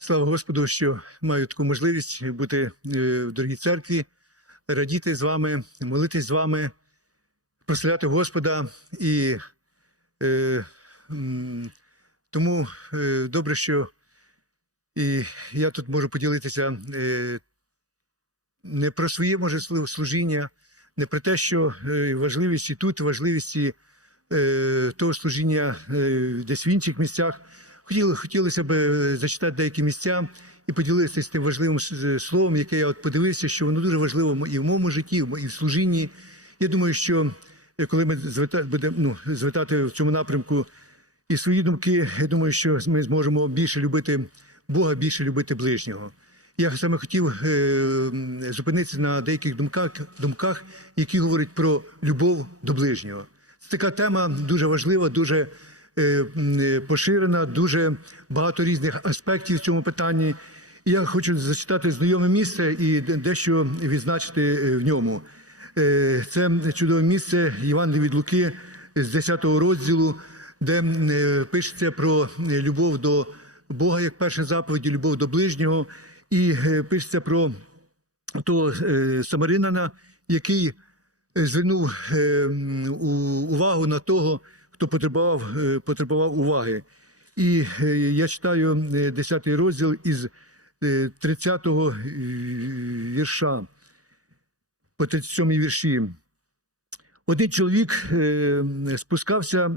Слава Господу, що маю таку можливість бути е, в дорогій церкві, радіти з вами, молитись з вами, прославляти Господа. І е, тому е, добре, що і я тут можу поділитися е, не про своє може служіння, не про те, що е, важливість і тут, важливість і, е, того служіння е, десь в інших місцях. Хотіло, хотілося б е, зачитати деякі місця і поділитися з тим важливим словом, яке я от подивився, що воно дуже важливо і в моєму житті, і в служінні. Я думаю, що е, коли ми будемо ну, звертати в цьому напрямку і свої думки, я думаю, що ми зможемо більше любити Бога, більше любити ближнього. Я саме хотів е, зупинитися на деяких думках, думках, які говорять про любов до ближнього. Це така тема дуже важлива, дуже е, е, поширена, дуже багато різних аспектів в цьому питанні. І я хочу зачитати знайоме місце і дещо відзначити е, в ньому. Е, Це чудове місце Іван від Луки з 10 розділу, де е, пишеться про е, любов до Бога як перша заповідь, любов до ближнього, і е, пишеться про того е, самаринана, який е, звернув е, увагу на того, хто потребував, е, потребував уваги. І е, я читаю 10 розділ із 30-го вірша по 37 вірші. Один чоловік е, спускався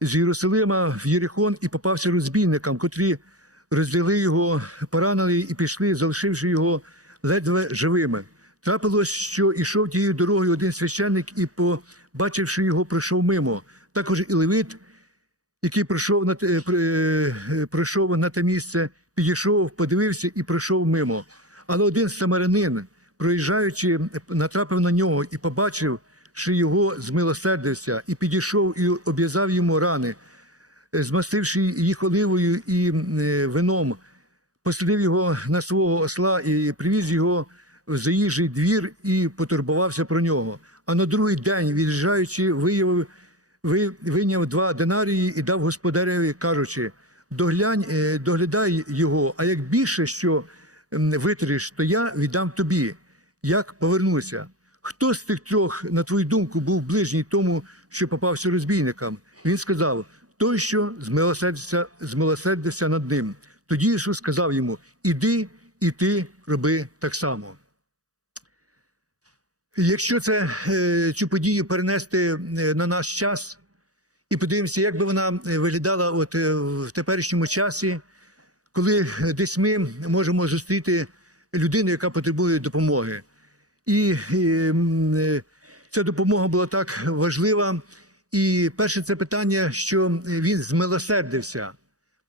з Єрусалима в Єрихон і попався розбійникам, котрі розділи його, поранили і пішли, залишивши його ледве живими. Трапилось, що ішов тією дорогою один священник і, побачивши його, пройшов мимо. Також і Левит, який пройшов на, е, е, пройшов на те місце, підійшов, подивився і пройшов мимо. Але один самарянин, проїжджаючи, натрапив на нього і побачив, що його змилосердився, і підійшов і обв'язав йому рани, е, змастивши їх оливою і вином, посадив його на свого осла і привіз його в заїжджий двір і потурбувався про нього. А на другий день, від'їжджаючи, виявив, ви- вийняв два динарії і дав господареві, кажучи: доглянь, е, доглядай його, а як більше що витриш, то я віддам тобі, як повернуся. Хто з тих трьох, на твою думку, був ближній тому, що попався розбійникам? Він сказав: той, що змилосердився, змилосердився над ним. Тоді Ісус сказав йому: Іди і ти роби так само. Якщо це, е, цю подію перенести е, на наш час і подивимося, як би вона е, виглядала от, в теперішньому часі, коли десь ми можемо зустріти людину, яка потребує допомоги. І ця допомога була так важлива. І перше це питання, що він змилосердився,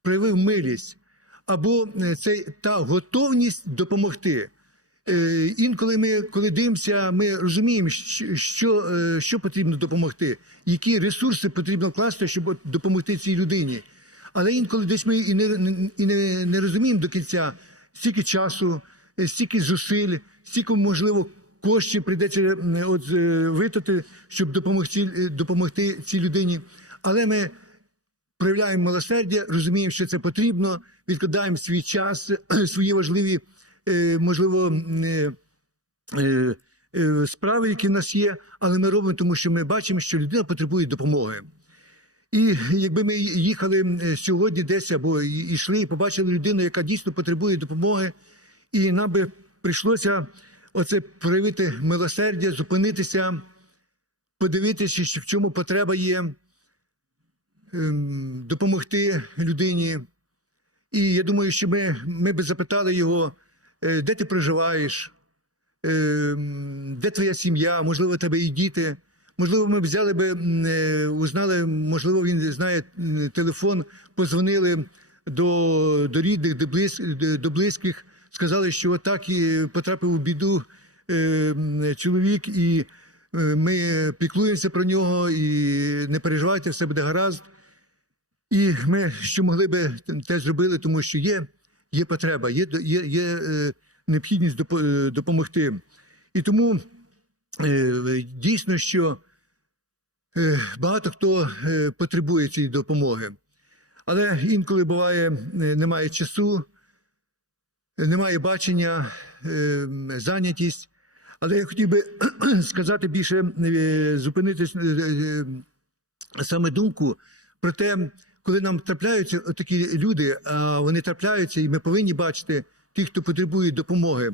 проявив милість, або це та готовність допомогти. Е, Інколи ми, коли дивимося, ми розуміємо, що, що, е, потрібно допомогти, які ресурси потрібно вкласти, щоб допомогти цій людині. Але інколи десь ми і не, і не, не розуміємо до кінця, стільки часу, е, стільки зусиль, стільки, можливо, коштів прийдеться от, витратити, щоб допомогти, допомогти цій людині. Але ми проявляємо милосердя, розуміємо, що це потрібно, відкладаємо свій час, свої важливі, можливо, м, е, е, е, справи, які в нас є, але ми робимо, тому що ми бачимо, що людина потребує допомоги. І якби ми їхали е, сьогодні десь або йшли і побачили людину, яка дійсно потребує допомоги, і нам би прийшлося оце проявити милосердя, зупинитися, подивитися, в чому потреба є, ем, допомогти людині. І я думаю, що ми, ми би запитали його, е, де ти проживаєш, ем, де твоя сім'я, можливо, тебе і діти. Можливо, ми взяли би, е, узнали, можливо, він знає телефон, позвонили до, до рідних, до, близь, до- близьких, сказали, що отак і потрапив у біду е, чоловік, і е, ми піклуємося про нього, і не переживайте, все буде гаразд. І ми що могли би те зробили, тому що є, є потреба, є, є, є е, необхідність е, допомогти. І тому е, дійсно, що багато хто потребує цієї допомоги. Але інколи буває, немає часу, немає бачення, зайнятість. Але я хотів би сказати більше, зупинитись саме думку про те, коли нам трапляються такі люди, а вони трапляються, і ми повинні бачити тих, хто потребує допомоги.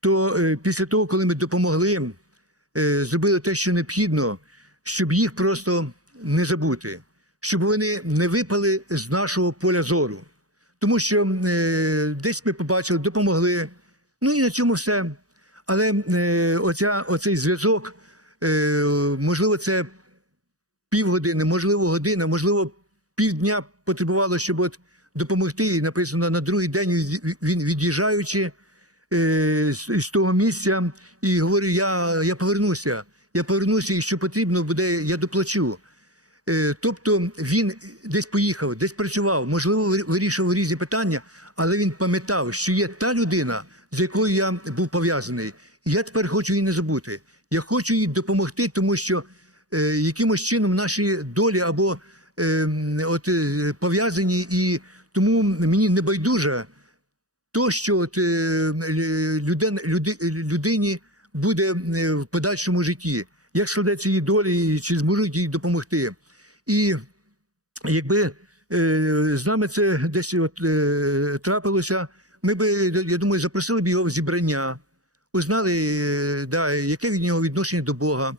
То е, після того, коли ми допомогли, е, зробили те, що необхідно, щоб їх просто не забути, щоб вони не випали з нашого поля зору. Тому що е, десь ми побачили, допомогли. Ну і на цьому все. Але е, оця, оцей зв'язок, е, можливо, це півгодини, можливо, година, можливо, півдня потребувало, щоб от допомогти. І написано на другий день він- від'їжджаючи е, з, того місця і говорю: я, я повернуся. Я повернуся, і що потрібно буде, я доплачу. Е, Тобто він десь поїхав, десь працював, можливо, вирішував різні питання, але він пам'ятав, що є та людина, з якою я був пов'язаний. Я тепер хочу її не забути. Я хочу їй допомогти, тому що е, якимось чином наші долі або от, е, пов'язані, і тому мені не байдуже то, що от, е, людин, люди, людині буде е, в подальшому житті, як складеться її долі, чи зможуть їй допомогти. І якби з нами це десь от, трапилося, ми би, я думаю, запросили б його в зібрання, узнали, да, яке від нього відношення до Бога.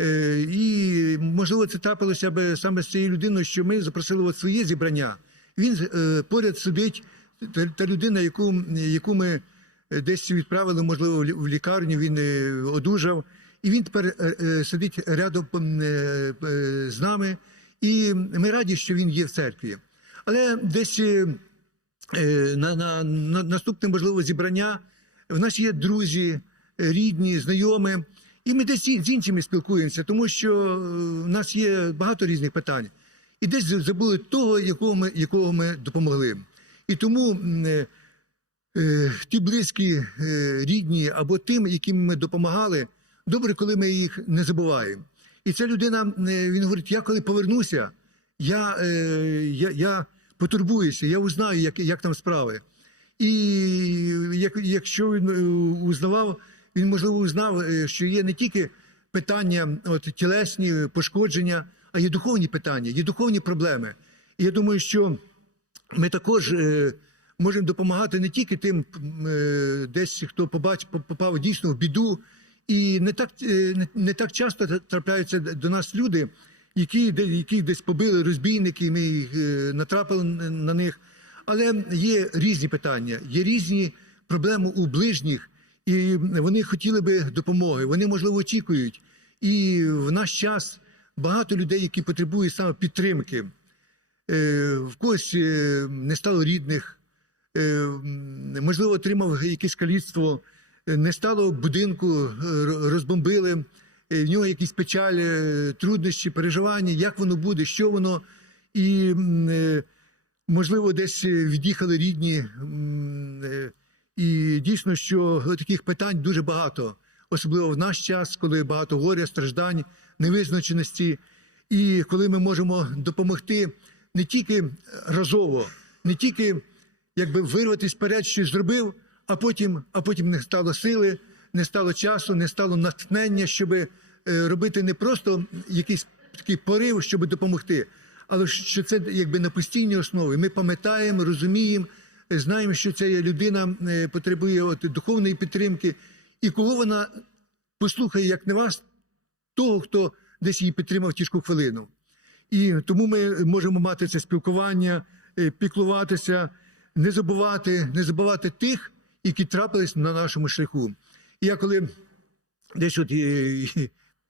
Е, і, можливо, це трапилося б саме з цією людиною, що ми запросили от своє зібрання. Він е, поряд сидить, та, людина, яку, яку ми десь відправили, можливо, в лікарню, він е, одужав. І він тепер е, е, сидить рядом е, е, з нами, і ми раді, що він є в церкві. Але десь е, е, на, на, на наступне можливо зібрання в нас є друзі, е, рідні, знайомі, і ми десь з іншими спілкуємося, тому що е, в нас є багато різних питань. І десь забули того, якого ми, якого ми допомогли. І тому е, е, ті близькі, е, рідні або тим, яким ми допомагали, добре, коли ми їх не забуваємо. І ця людина, е, він говорить: я коли повернуся, я, е, я, я потурбуюся, я узнаю, як, як там справи. І як, якщо він е, узнавав, він можливо узнав, е, що є не тільки питання от, тілесні пошкодження, а є духовні питання, є духовні проблеми. І я думаю, що ми також е, можемо допомагати не тільки тим, е, десь хто побач, попав дійсно в біду, і не так, не, не так часто трапляються до нас люди, які, які десь побили розбійники, ми їх, натрапили на на них. Але є різні питання, є різні проблеми у ближніх, і вони хотіли би допомоги. Вони, можливо, очікують. І в наш час багато людей, які потребують саме підтримки. Е, в когось е, не стало рідних, е, можливо, отримав якесь каліцтво, не стало будинку, розбомбили, в нього якісь печаль, труднощі, переживання, як воно буде, що воно. І, можливо, десь від'їхали рідні. Е, І дійсно, що таких питань дуже багато, особливо в наш час, коли багато горя, страждань, невизначеності. І коли ми можемо допомогти не тільки разово, не тільки якби вирватися вперед, щось зробив, а потім, а потім не стало сили, не стало часу, не стало натхнення, щоб робити не просто якийсь такий порив, щоб допомогти, але що це якби на постійній основі. Ми пам'ятаємо, розуміємо, е, знаємо, що ця людина е, потребує от духовної підтримки, і кого вона послухає, як не вас, того, хто десь її підтримав тяжку хвилину. І тому ми можемо мати це спілкування, е, піклуватися, не забувати, не забувати тих, які трапились на нашому шляху. І я коли десь от е,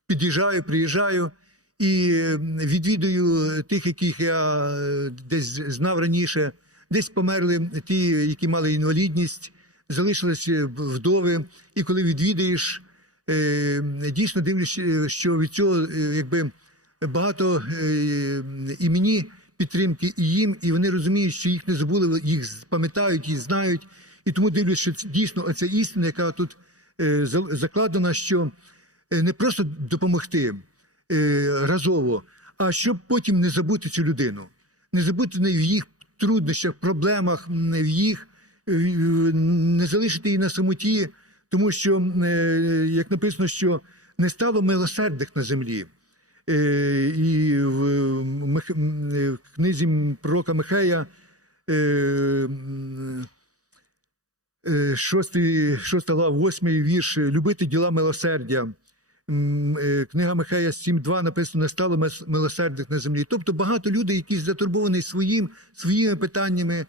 під'їжджаю, приїжджаю і відвідую тих, яких я десь знав раніше, десь померли ті, які мали інвалідність, залишилися вдови. І коли відвідаєш, е, дійсно дивлюся, що від цього е, якби багато е, і мені підтримки, і їм, і вони розуміють, що їх не забули, їх пам'ятають, їх знають. І тому дивлюся, що дійсно оця істина, яка тут е, закладена, що е, не просто допомогти е, разово, а щоб потім не забути цю людину, не забути в їх труднощах, проблемах, в їх не залишити її на самоті, тому що, е, як написано, що не стало милосердних на землі. Е, І е, в книзі пророка Михея шостий, шоста восьмий вірш любити діла милосердя. Е, Книга Михея 7.2 написано: не стало милосердних на землі. Тобто багато людей, які затурбовані своїм, своїми питаннями,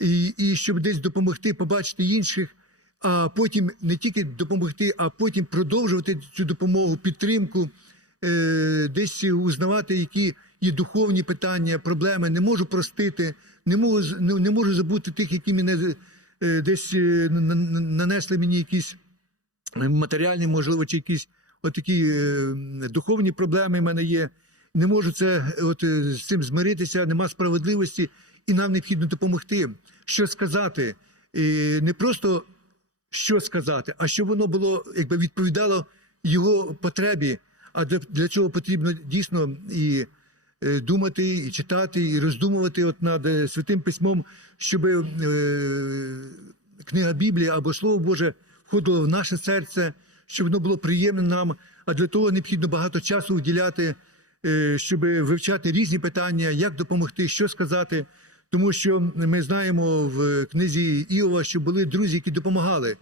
і, і щоб десь допомогти побачити інших, а потім не тільки допомогти, а потім продовжувати цю допомогу, підтримку, е, десь узнавати, які є духовні питання, проблеми. Не можу простити, не можу, не, не можу забути тих, які мене е, десь на- на- нанесли мені якісь матеріальні, можливо, чи якісь отакі е, духовні проблеми в мене є. Не можу це от е, з цим змиритися, нема справедливості, і нам необхідно допомогти. Що сказати? І не просто що сказати, а щоб воно було, якби відповідало його потребі. А для, для цього потрібно дійсно і е, думати, і читати, і роздумувати от над святим письмом, щоб е, книга Біблії або Слово Боже входило в наше серце, щоб воно було приємне нам. А для того необхідно багато часу виділяти, е, щоб вивчати різні питання, як допомогти, що сказати. Тому що ми знаємо в книзі Іова, що були друзі, які допомагали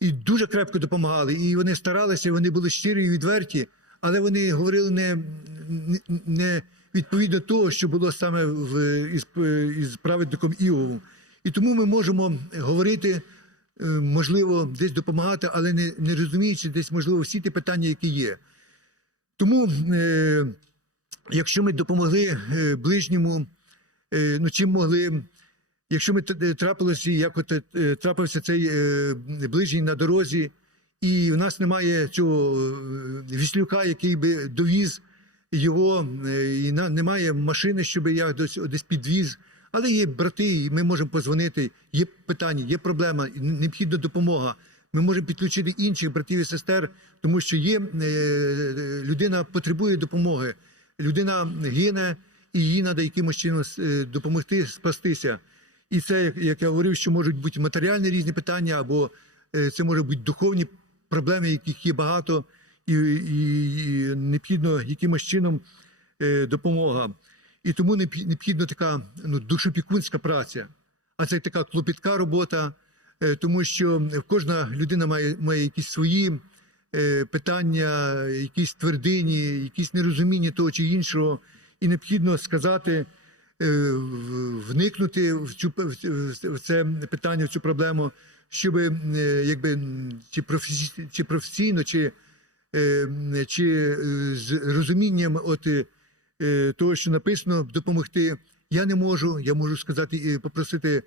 і дуже крепко допомагали. І вони старалися, вони були щирі і відверті, але вони говорили не, не, відповідно того, що було саме в, із, із праведником Іовом. І тому ми можемо говорити, можливо, десь допомагати, але не, не розуміючи десь, можливо, всі ті питання, які є. Тому, е, якщо ми допомогли е, ближньому, е, ну чим могли. Якщо ми т- трапилося, як от е, трапився цей е, ближній на дорозі, і в нас немає цього е, віслюка, який би довіз його, е, і на, немає машини, щоб я десь підвіз. Але є брати, і ми можемо позвонити. Є питання, є проблема, необхідна допомога. Ми можемо підключити інших братів і сестер, тому що є е, людина потребує допомоги, людина гине, і їй треба якимось чином е, допомогти спастися. І це, як, я говорив, що можуть бути матеріальні різні питання, або е, це можуть бути духовні проблеми, яких є багато, і, і, і необхідно якимось чином е, допомога. І тому необхідна така ну, душопікунська праця, а це така клопітка робота, е, тому що кожна людина має, має якісь свої е, питання, якісь твердині, якісь нерозуміння того чи іншого, і необхідно сказати е, вникнути в цю в це питання, в цю проблему, щоб якби чи професійно, чи чи, з розумінням от, того, що написано, допомогти. Я не можу, я можу сказати, і попросити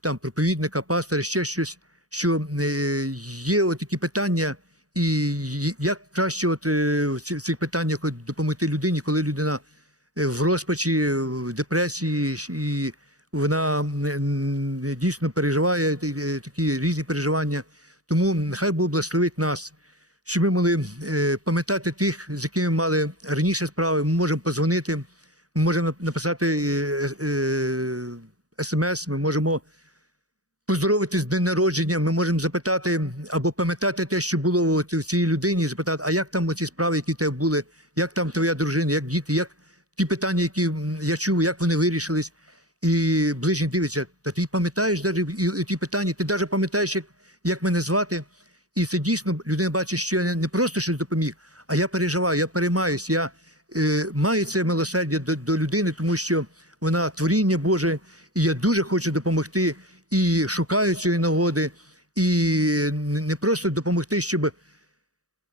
там проповідника, пастора, ще щось, що е, є от такі питання, і як краще от, е, в цих питаннях допомогти людині, коли людина е, в розпачі, в депресії, і вона дійсно переживає е, такі різні переживання. Тому нехай Бог благословить нас, щоб ми могли е, пам'ятати тих, з якими мали раніше справи. Ми можемо позвонити, ми можемо написати е, е, смс, ми можемо поздоровити з днем народження, ми можемо запитати або пам'ятати те, що було в цій людині, запитати, а як там оці справи, які в тебе були, як там твоя дружина, як діти, як ті питання, які я чув, як вони вирішились. І ближній дивиться, та ти пам'ятаєш навіть і, і ті питання, ти навіть пам'ятаєш, як, як мене звати. І це дійсно людина бачить, що я не- просто щось допоміг, а я переживаю, я переймаюсь, я е, маю це милосердя до, до людини, тому що вона творіння Боже, і я дуже хочу допомогти і шукаю цієї нагоди, і не просто допомогти, щоб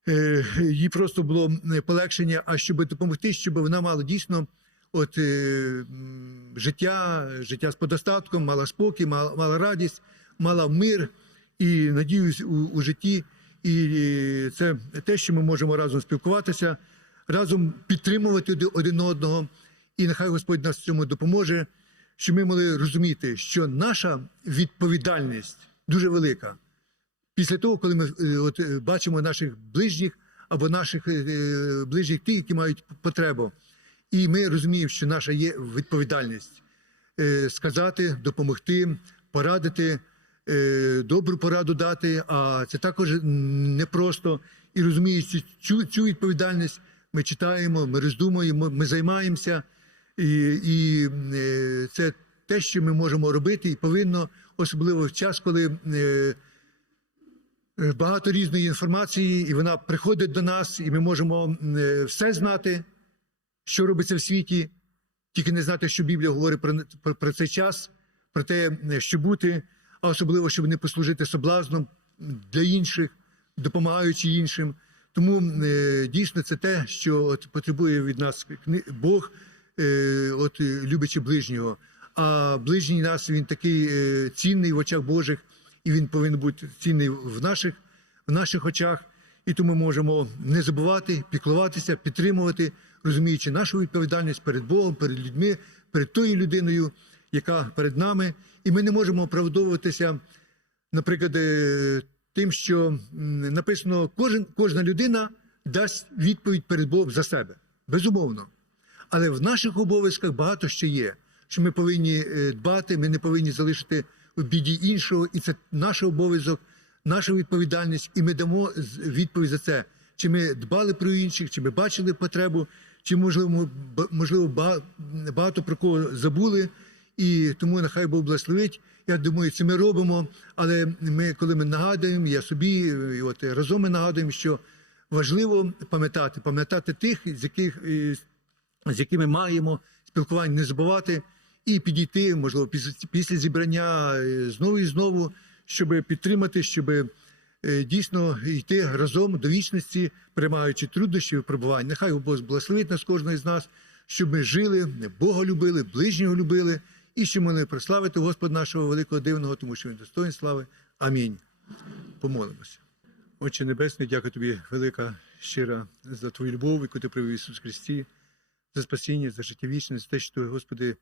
е, їй просто було полегшення, а щоб допомогти, щоб вона мала дійсно от, е, життя, життя з подостатком, мала спокій, мала, мала радість, мала мир і надіюсь у, у житті. І е, це те, що ми можемо разом спілкуватися, разом підтримувати один одного. І нехай Господь нас в цьому допоможе, щоб ми могли розуміти, що наша відповідальність дуже велика після того, коли ми е, от, е, бачимо наших ближніх або наших е, ближніх тих, які мають потребу. І ми розуміємо, що наша є відповідальність е, сказати, допомогти, порадити, добру пораду дати, а це також непросто. І розуміючи цю, цю відповідальність, ми читаємо, ми роздумуємо, ми займаємося, і, і е, це те, що ми можемо робити, і повинно, особливо в час, коли. е, Е, багато різної інформації, і вона приходить до нас, і ми можемо е, все знати, що робиться в світі, тільки не знати, що Біблія говорить про, про, про цей час, про те, е, що бути, а особливо, щоб не послужити соблазном для інших, допомагаючи іншим. Тому е, дійсно це те, що от потребує від нас Бог, е, от е, любячи ближнього. А ближній нас він такий цінний в очах Божих, і він повинен бути цінний в наших, в наших очах. І тому можемо не забувати, піклуватися, підтримувати, розуміючи нашу відповідальність перед Богом, перед людьми, перед тою людиною, яка перед нами. І ми не можемо оправдовуватися, наприклад, е, тим, що написано, кожен, кожна людина дасть відповідь перед Богом за себе. Безумовно. Але в наших обов'язках багато ще є, що ми повинні е, дбати, ми не повинні залишити у біді іншого, і це наш обов'язок, наша відповідальність, і ми дамо відповідь за це. Чи ми дбали про інших, чи ми бачили потребу, чи можливо, можливо багато про кого забули. І тому нехай Бог благословить. Я думаю, це ми робимо. Але ми, коли ми нагадуємо, я собі, і от разом ми нагадуємо, що важливо пам'ятати, пам'ятати тих, з яких з якими маємо спілкування, не забувати і підійти, можливо, після, зібрання знову і знову, щоб підтримати, щоб е, дійсно йти разом до вічності, приймаючи труднощі випробувань. Нехай Бог благословить нас кожного з нас, щоб ми жили, Бога любили, ближнього любили, і щоб могли прославити Господа нашого великого дивного, тому що він достоин слави. Амінь. Помолимося. Отче Небесний, дякую тобі, велика, щира, за твою любов, яку ти привів Ісус Христі, за спасіння, за життя вічне, за те, що ти, Господи,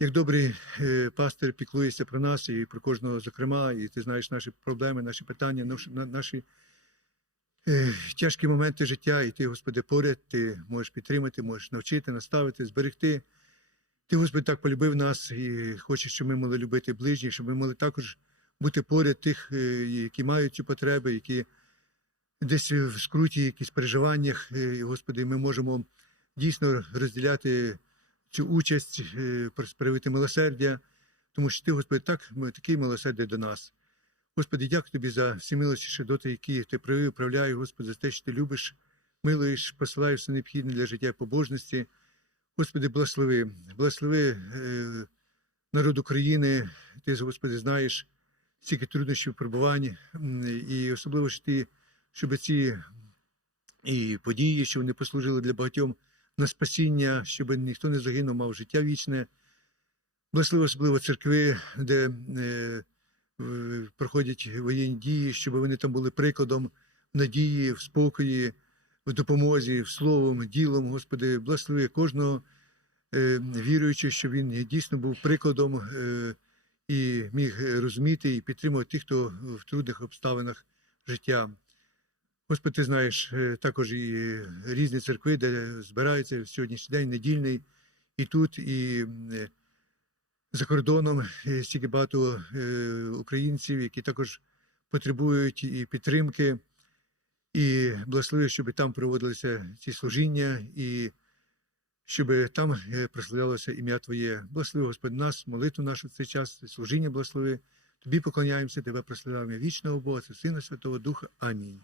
як добрий е, пастир піклуєшся про нас і про кожного, зокрема, і ти знаєш наші проблеми, наші питання, наш- наші е, тяжкі моменти життя, і ти, Господи, поряд, ти можеш підтримати, можеш навчити, наставити, зберегти. Ти, Господи, так полюбив нас і хочеш, щоб ми могли любити ближніх, щоб ми могли також бути поряд тих, е, які мають ці потреби, які десь в скруті, якісь переживаннях. Е, І, Господи, ми можемо дійсно розділяти цю участь, е, проявити милосердя, тому що Ти, Господи, так такий милосердя до нас. Господи, дякую Тобі за всі милості, Шедоти, які Ти проявив, управляє, Господи, за те, що Ти любиш, милуєш, посилаєш все необхідне для життя і побожності. Господи, благослови, благослови е, народ України. Ти, Господи, знаєш стільки труднощів перебувань, і особливо що ти, щоб ці і події, що вони послужили для багатьом на спасіння, щоб ніхто не загинув, мав життя вічне. Благослови особливо церкви, де е, проходять воєнні дії, щоб вони там були прикладом надії, в спокої, в допомозі, в словом, ділом. Господи, благослови кожного е, віруючого, щоб він дійсно був прикладом е, і міг розуміти і підтримувати тих, хто в трудних обставинах життя. Господи, ти знаєш е, також і різні церкви, де збираються в сьогоднішній день недільний, і тут, і е, за кордоном е, стільки багато українців, які також потребують і підтримки, і благослови, щоб там проводилися ці служіння, і щоб там е, прославлялося ім'я Твоє. Благослови, Господь, нас, молитву нашу в цей час, служіння благослови. Тобі поклоняємося, Тебе прославляємо вічного Бога, Сина Святого Духа. Амінь.